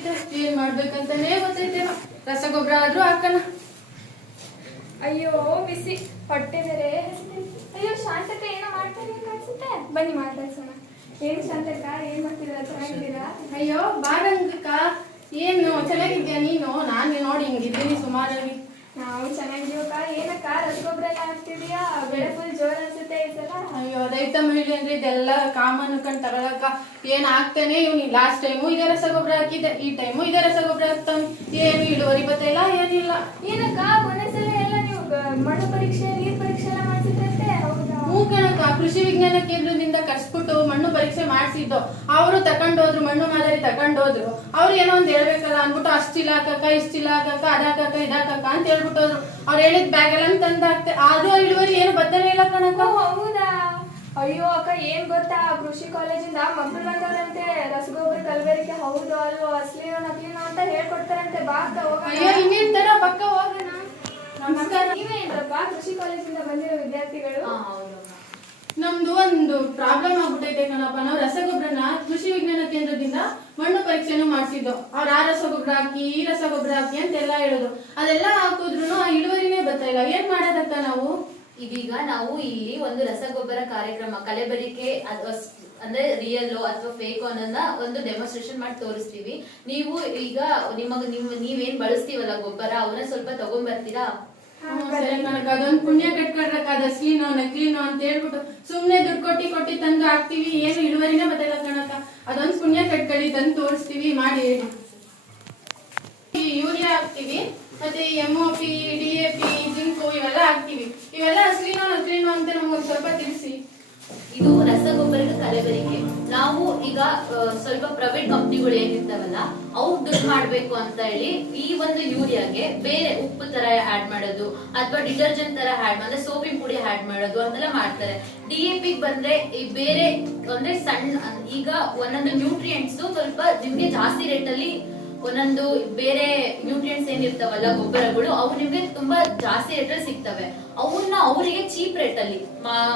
ಆಗೈತೆ. ಏನ್ ಮಾಡ್ಬೇಕಂತಾನೇ ಗೊತ್ತೈತೇನೋ. ರಸಗೊಬ್ಬರ ಆದ್ರೂ ಹಾಕಣ. ಅಯ್ಯೋ ಬಿಸಿ ಹೊಟ್ಟೆ ಬೇರೆ ಹಸಿತೈತಿ. ಅಯ್ಯೋ ಶಾಂತಕ ಏನೋ ಮಾಡ್ತಾರೆ ಅಂತ ಅನ್ಸುತ್ತೆ. ಬನ್ನಿ ಮಾತಾಡ್ಸೋಣ. ಏನ್ ಶಾಂತಕ, ಏನ್ ಮಾಡ್ತಿದ್ದೀರಾ? ಚೆನ್ನಾಗಿದ್ದೀರಾ? ಅಯ್ಯೋ ಬಾರಂಗಕ್ಕ, ಏನು ಚೆನ್ನಾಗಿದ್ಯಾ ನೀನು? ನಾನು ನೋಡಿ ಹಿಂಗಿದ್ದೀನಿ ಸುಮಾರಾಗಿ. ನಾವು ಚೆನ್ನಾಗಿದ್ದೀವಕ್ಕ. ಏನಕ್ಕ ರಸಗೊಬ್ಬರ ಎಲ್ಲ ಹಾಕ್ತಿದ್ಯಾ? ಬೆಳೆ ಫುಲ್ ಜೋರ್ ಅನ್ಸುತ್ತೆ ಈ ಸಲ. ಅಯ್ಯೋ ರೈತ ಮಹಿಳೆ ಅಂದ್ರೆ ಇದೆಲ್ಲ ಕಾಮನ್ ಕಂಡು ತಗೊಳಕ ಏನ್ ಆಗ್ತಾನೆ. ಇವ್ನು ಲಾಸ್ಟ್ ಟೈಮು ಇದೇ ರಸಗೊಬ್ಬರ ಹಾಕಿದ್ದೆ, ಈ ಟೈಮು ಇದೇ ರಸಗೊಬ್ಬರ ಹಾಕ್ತಾನೆ. ಏನು ಇಳುವರಿ ಬತ್ತಿಲ್ಲ, ಏನಿಲ್ಲ. ಏನಕ್ಕ ಒಂದೊಂದ್ಸಲ ಎಲ್ಲ ನೀವು ಮಣ್ಣು ಪರೀಕ್ಷೆ, ನೀರ್ ಪರೀಕ್ಷೆ ಎಲ್ಲ ಮಾಡ್ಸಿದ್ರಂತೆ? ಹೌದಾ? ಹೂ ಕಣಕ್ಕ, ಕೃಷಿ ವಿಜ್ಞಾನ ಕೇಂದ್ರದಿಂದ ಕರ್ಸ್ಬಿಟ್ಟು ಮಣ್ಣು ಪರೀಕ್ಷೆ ಮಾಡಿಸಿದ್ದು. ಅವರು ತಕೊಂಡೋದ್ರು, ಮಣ್ಣು ಮಾದರಿ ತಕೊಂಡೋದ್ರು. ಅವ್ರು ಏನೋ ಒಂದ್ ಹೇಳ್ಬೇಕಲ್ಲ ಅನ್ಬಿಟ್ಟು ಅಷ್ಟಿಲ್ಲ ಹಾಕಕ್ಕ, ಇಷ್ಟಿಲ್ಲ ಹಾಕಕ್ಕ, ಅದಾಕಕ್ಕ ಇದಾಕಕ್ಕ ಅಂತ ಹೇಳ್ಬಿಟ್ಟೋದ್ರು. ಅವ್ರು ಹೇಳಿದ್ ಬ್ಯಾಗ್ ಎಲ್ಲ ತಂದ ಹಾಕ್ತೆ, ಆದ್ರೂ ಇಳುವರಿ ಏನು ಬತ್ತನೇ ಇಲ್ಲ ಕಣಕ್ಕ. ಹೌದಾ? ಅಯ್ಯೋ ಅಕ್ಕ, ಏನ್ ಗೊತ್ತಾ, ಕೃಷಿ ಕಾಲೇಜಿಂದ ಮಕ್ಕಳು ಬಂದವರಂತೆ ರಸಗೊಬ್ಬರ ಕಲಬೆರಕೆ ಹೌದು ಅಲ್ವೋ, ಅಸ್ಲಿನೋ ನಕಲಿನೋ ಅಂತ ಹೇಳ್ಕೊಡ್ತಾರಂತೆ. ಬಾ ಅಕ್ಕ ಹೋಗೋಣ. ಅಯ್ಯೋ ಇನ್ನೇನ್ ತರ ಪಕ್ಕ ಹೋಗೋಣ. ನಮಸ್ಕಾರ. ನೀವೇನ್ರಪ್ಪ ಕೃಷಿ ಕಾಲೇಜಿಂದ ಬಂದಿರೋ ವಿದ್ಯಾರ್ಥಿಗಳು? ನಮ್ದು ಒಂದು ಪ್ರಾಬ್ಲಮ್ ಆಗ್ಬಿಟ್ಟೈತೆ ಕಣಪ್ಪ. ನಾವು ರಸಗೊಬ್ಬರನ ಕೃಷಿ ವಿಜ್ಞಾನ ಕೇಂದ್ರದಿಂದ ಮಣ್ಣು ಪರೀಕ್ಷೆನೂ ಮಾಡಿಸಿದ್ದು. ಅವ್ರು ಆ ರಸಗೊಬ್ಬರ ಹಾಕಿ, ಈ ರಸಗೊಬ್ಬರ ಹಾಕಿ ಅಂತೆಲ್ಲ ಹೇಳುದು. ಅದೆಲ್ಲ ಹಾಕಿದ್ರು ಆ ಇಳುವರಿನೇ ಬರ್ತಾ ಇಲ್ಲ. ಏನ್ ಮಾಡೋದಕ್ಕ ನಾವು? ಇದೀಗ ನಾವು ಇಲ್ಲಿ ಒಂದು ರಸಗೊಬ್ಬರ ಕಾರ್ಯಕ್ರಮ ಕಲೆಬರಿಕೆ ಅಂದ್ರೆ ರಿಯಲ್ ಅಥವಾ ಫೇಕ್ ಅನ್ನೋದನ್ನ ಒಂದು ಡೆಮಾನ್ಸ್ಟ್ರೇಷನ್ ಮಾಡಿ ತೋರಿಸ್ತೀವಿ. ನೀವು ಈಗ ನೀವೇನ್ ಬಳಸ್ತೀವಲ್ಲ ಗೊಬ್ಬರ, ಅವನ್ನ ಸ್ವಲ್ಪ ತಗೊಂಡ್ಬರ್ತೀರಾ? ಸರಿ ಕಣಕ್ಕ, ಅದೊಂದು ಪುಣ್ಯ ಕಟ್ಕೊಡ್ರಕ್ಕ. ಅದು ಅಸ್ಲಿನೋ ನಕಲಿನೋ ಅಂತ ಹೇಳ್ಬಿಟ್ಟು ಸುಮ್ನೆ ದುಡ್ಡು ಕೊಟ್ಟಿ ತಂದು ಹಾಕ್ತಿವಿ, ಏನು ಇಳುವರಿನೇ ಬತ್ತಲ್ಲ ಕಣಕ್ಕ. ಅದೊಂದು ಪುಣ್ಯ ಕಟ್ಕೊಳ್ಳಿ, ತಂದು ತೋರಿಸ್ತೀವಿ, ಮಾಡಿ ಹೇಳಿ. ಈ ಯೂರಿಯಾ ಹಾಕ್ತಿವಿ, ಮತ್ತೆ MOP, DAP, ಜಿಂಕು ಇವೆಲ್ಲ ಹಾಕ್ತಿವಿ. ಇವೆಲ್ಲ ಅಸ್ಲಿನೋ ನಕಲಿನೋ ಅಂತ ನಮ್ಗೊಂದು ಸ್ವಲ್ಪ ತಿಳಿಸಿ. ಇದು ರಸಗೊಬ್ಬರದ ಕಲೆಬರಿಕೆ. ನಾವು ಈಗ ಸ್ವಲ್ಪ ಪ್ರೈವೇಟ್ ಕಂಪ್ನಿಗಳು ಏನಿರ್ತಾವಲ್ಲ, ಅವು ದುಡ್ಡು ಮಾಡ್ಬೇಕು ಅಂತ ಹೇಳಿ ಈ ಒಂದು ಯೂರಿಯಾಗೆ ಬೇರೆ ಉಪ್ಪು ತರ ಆಡ್ ಮಾಡೋದು ಅಥವಾ ಡಿಟರ್ಜೆಂಟ್ ತರ ಅಂದ್ರೆ ಸೋಪಿನ ಪುಡಿ ಆಡ್ ಮಾಡೋದು ಅಂತೆಲ್ಲ ಮಾಡ್ತಾರೆ. DAP ಬಂದ್ರೆ ಈ ಬೇರೆ ಅಂದ್ರೆ ಸಣ್ಣ ಈಗ ಒಂದೊಂದು ನ್ಯೂಟ್ರಿಯೆಂಟ್ಸ್ ಸ್ವಲ್ಪ ನಿಮ್ಗೆ ಜಾಸ್ತಿ ರೇಟ್ ಅಲ್ಲಿ, ಒಂದೊಂದು ಬೇರೆ ನ್ಯೂಟ್ರಿಯೆಂಟ್ಸ್ ಏನಿರ್ತಾವಲ್ಲ ಗೊಬ್ಬರಗಳು, ಅವು ನಿಮ್ಗೆ ತುಂಬಾ ಜಾಸ್ತಿ ರೇಟ್ ಅಲ್ಲಿ ಸಿಗ್ತವೆ. ಅವನ್ನ ಅವರಿಗೆ ಚೀಪ್ ರೇಟ್ ಅಲ್ಲಿ,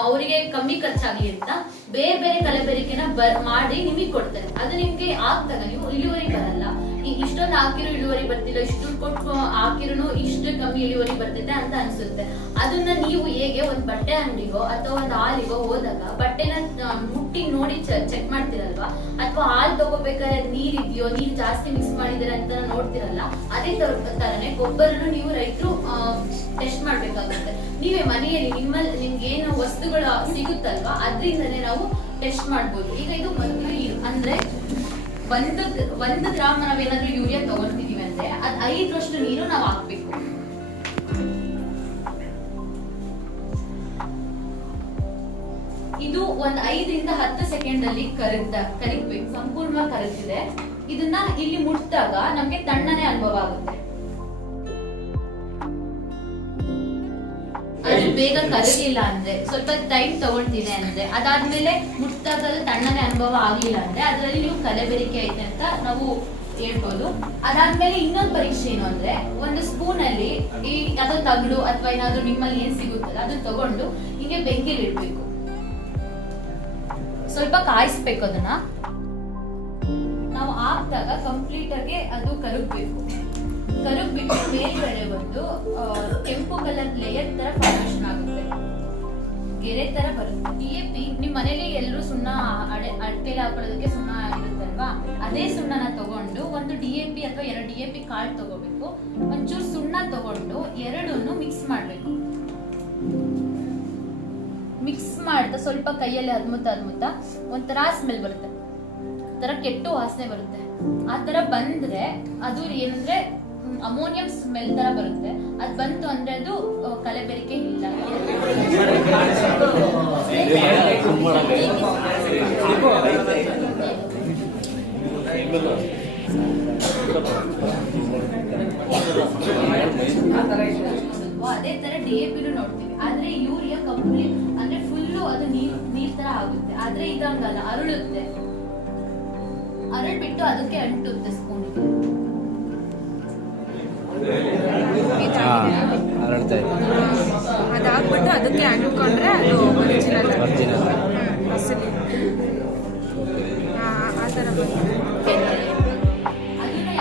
ಅವರಿಗೆ ಕಮ್ಮಿ ಖರ್ಚಾಗ್ಲಿ ಅಂತ ಬೇರೆ ಬೇರೆ ಕಲಬೆರಕೆನ ಮಾಡಿ ನಿಮಗೆ ಕೊಡ್ತಾರೆ. ಅದು ನಿಮ್ಗೆ ಆಗ್ದಾಗ ನೀವು ಇಳುವರಿ ಬರಲ್ಲ. ಇಷ್ಟೊಂದು ಹಾಕಿರೋ ಇಳುವರಿ ಬರ್ತಿಲ್ಲ, ಇಷ್ಟು ಕೊಟ್ಟು ಹಾಕಿರೋ ಇಷ್ಟು ಕಮ್ಮಿ ಇಳುವರಿ ಬರ್ತಿದೆ ಅಂತ ಅನ್ಸುತ್ತೆ. ಅದನ್ನ ನೀವು ಹೇಗೆ ಒಂದ್ ಬಟ್ಟೆ ಅಂಗಡಿಗೋ ಅಥವಾ ಒಂದ್ ಹಾಲಿಗೋ ಹೋದಾಗ ಬಟ್ಟೆನ ಮುಟ್ಟಿ ನೋಡಿ ಚೆಕ್ ಮಾಡ್ತಿರಲ್ವಾ, ಅಥವಾ ಹಾಲು ತಗೋಬೇಕಾದ್ರೆ ನೀರ್ ಇದೆಯೋ, ನೀರ್ ಜಾಸ್ತಿ ಮಿಕ್ಸ್ ಮಾಡಿದಾರೆ ಅಂತ ನೋಡ್ತಿರಲ್ಲ, ಅದೇ ತರನೇ ಗೊಬ್ಬರನು ನೀವು ರೈತರು ಟೆಸ್ಟ್ ಮಾಡ್ಬೇಕಾಗುತ್ತೆ. ನೀವೇ ಮನೆಯಲ್ಲಿ ನಿಮ್ಗೆ ಏನು ವಸ್ತುಗಳು ಸಿಗುತ್ತಲ್ವಾ, ಅದ್ರಿಂದನೇ ನಾವು ಟೆಸ್ಟ್ ಮಾಡ್ಬೋದು. ಈಗ ಇದು ಅಂದ್ರೆ ಒಂದು ಗ್ರಾಮ್ ನಾವೇನಾದ್ರೂ ಯೂರಿಯಾ ತಗೊಳ್ತಿದೀವಿ ಅಂದ್ರೆ ಅದ್ 5ರಷ್ಟು ನೀರು ನಾವು ಹಾಕ್ಬೇಕು. ಇದು ಒಂದ್ 5ರಿಂದ 10 ಸೆಕೆಂಡ್ ಅಲ್ಲಿ ಕರಗ್ಬೇಕು. ಸಂಪೂರ್ಣವಾಗಿ ಕರಗ್ತಿದೆ. ಇದನ್ನ ಇಲ್ಲಿ ಮುಟ್ಟಾಗ ನಮ್ಗೆ ತಣ್ಣನೆ ಅನುಭವ ಆಗುತ್ತೆ. ಅದು ಬೇಗ ಕರಗಿಲ್ಲ ಅಂದ್ರೆ, ಸ್ವಲ್ಪ ಟೈಮ್ ತಗೊಳ್ತಿದೆ ಅಂದ್ರೆ, ಅದಾದ್ಮೇಲೆ ಮುಟ್ಟಾಗ ತಣ್ಣನೆ ಅನುಭವ ಆಗ್ಲಿಲ್ಲ ಅಂದ್ರೆ ಅದ್ರಲ್ಲಿ ನೀವು ಕಲಬೆರಕೆ ಐತೆ ಅಂತ ನಾವು ಹೇಳ್ಬೋದು. ಅದಾದ್ಮೇಲೆ ಇನ್ನೊಂದು ಪರೀಕ್ಷೆ ಏನು ಅಂದ್ರೆ, ಒಂದು ಸ್ಪೂನ್ ಅಲ್ಲಿ ಈ ಯಾವ್ದೋ ತಗಡು ಅಥವಾ ಏನಾದ್ರು ನಿಮ್ಮಲ್ಲಿ ಏನ್ ಸಿಗುತ್ತಲ್ಲ ಅದನ್ನ ತಗೊಂಡು ಹಿಂಗೆ ಬೆಂಕಿಲಿ ಇಡ್ಬೇಕು. ಸ್ವಲ್ಪ ಕಾಯಿಸ್ಬೇಕು. ಅದನ್ನ ನಾವು ಹಾಕಿದಾಗ ಕಂಪ್ಲೀಟ್ ಆಗಿ ಅದು ಕರಗ್ಬೇಕು. ಕರಗ್ಬಿಟ್ಟು ಮೇಲ್ಗಡೆ ಒಂದು ಕೆಂಪು ಕಲರ್ ಲೇಯರ್ ತರ ಫಾರ್ಮೇಶನ್ ಆಗುತ್ತೆ, ಗೆರೆ ತರ ಬರುತ್ತೆ. DAP ನಿಮ್ ಮನೇಲಿ ಎಲ್ಲರೂ ಸುಣ್ಣ ಅಡಕೆಲಿ ಹಾಕೊಳ್ಳೋದಕ್ಕೆ ಸುಣ್ಣ ಇರುತ್ತಲ್ವಾ, ಅದೇ ಸುಣ್ಣನ ತಗೊಂಡು ಒಂದು DAP ಅಥವಾ 2 DAP ಕಾಳು ತಗೋಬೇಕು. ಒಂಚೂರು ಸುಣ್ಣ ತಗೊಂಡು ಎರಡನ್ನು ಮಿಕ್ಸ್ ಮಾಡ್ಬೇಕು. ಮಿಕ್ಸ್ ಮಾಡ್ತಾ ಸ್ವಲ್ಪ ಕೈಯಲ್ಲಿ ಅದ್ಮುತ್ತ ಒಂಥರ ಸ್ಮೆಲ್ ಬರುತ್ತೆ, ಒಂಥರ ಕೆಟ್ಟು ವಾಸನೆ ಬರುತ್ತೆ. ಆ ತರ ಬಂದ್ರೆ ಅದು ಏನಂದ್ರೆ ಅಮೋನಿಯಂ ಸ್ಮೆಲ್ ತರ ಬರುತ್ತೆ. ಅದ್ ಬಂತು ಅಂದ್ರೆ ಅದು ಕಲಬೆರಕೆ ಇಲ್ಲ. ಅದೇ ತರ DAP ನೋಡ್ತೀವಿ. ಆದ್ರೆ ಯೂರಿಯಾ ಕಂಪ್ಲೀಟ್ ಅಂದ್ರೆ ಫುಲ್ಲು ಅದು ನೀರ್ ತರ ಆಗುತ್ತೆ. ಆದ್ರೆ ಇದಂಗಲ್ಲ, ಅರಳುತ್ತೆ. ಅರಳ್ಬಿಟ್ಟು ಅದಕ್ಕೆ ಅಂಟುತ್ತೆ ಸ್ಪೂನಿಗೆ. ಅದಾಗ್ಬಿಟ್ಟು ಅದಕ್ಕೆ ಅಂಟ್ಕೊಂಡ್ರೆ ಅದು ಒರಿಜಿನಲ್ ಆ ಥರ ಅದನ್ನ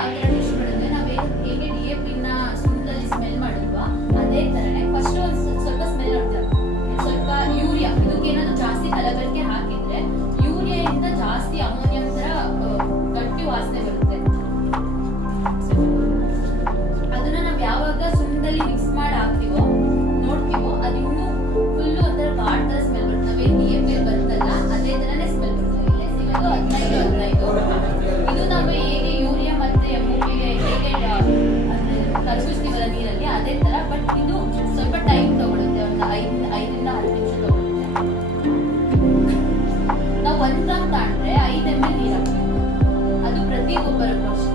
ಹಟ್ಟಿ ಗೊಬ್ಬರಕ್ಕೂ ಅಷ್ಟೇ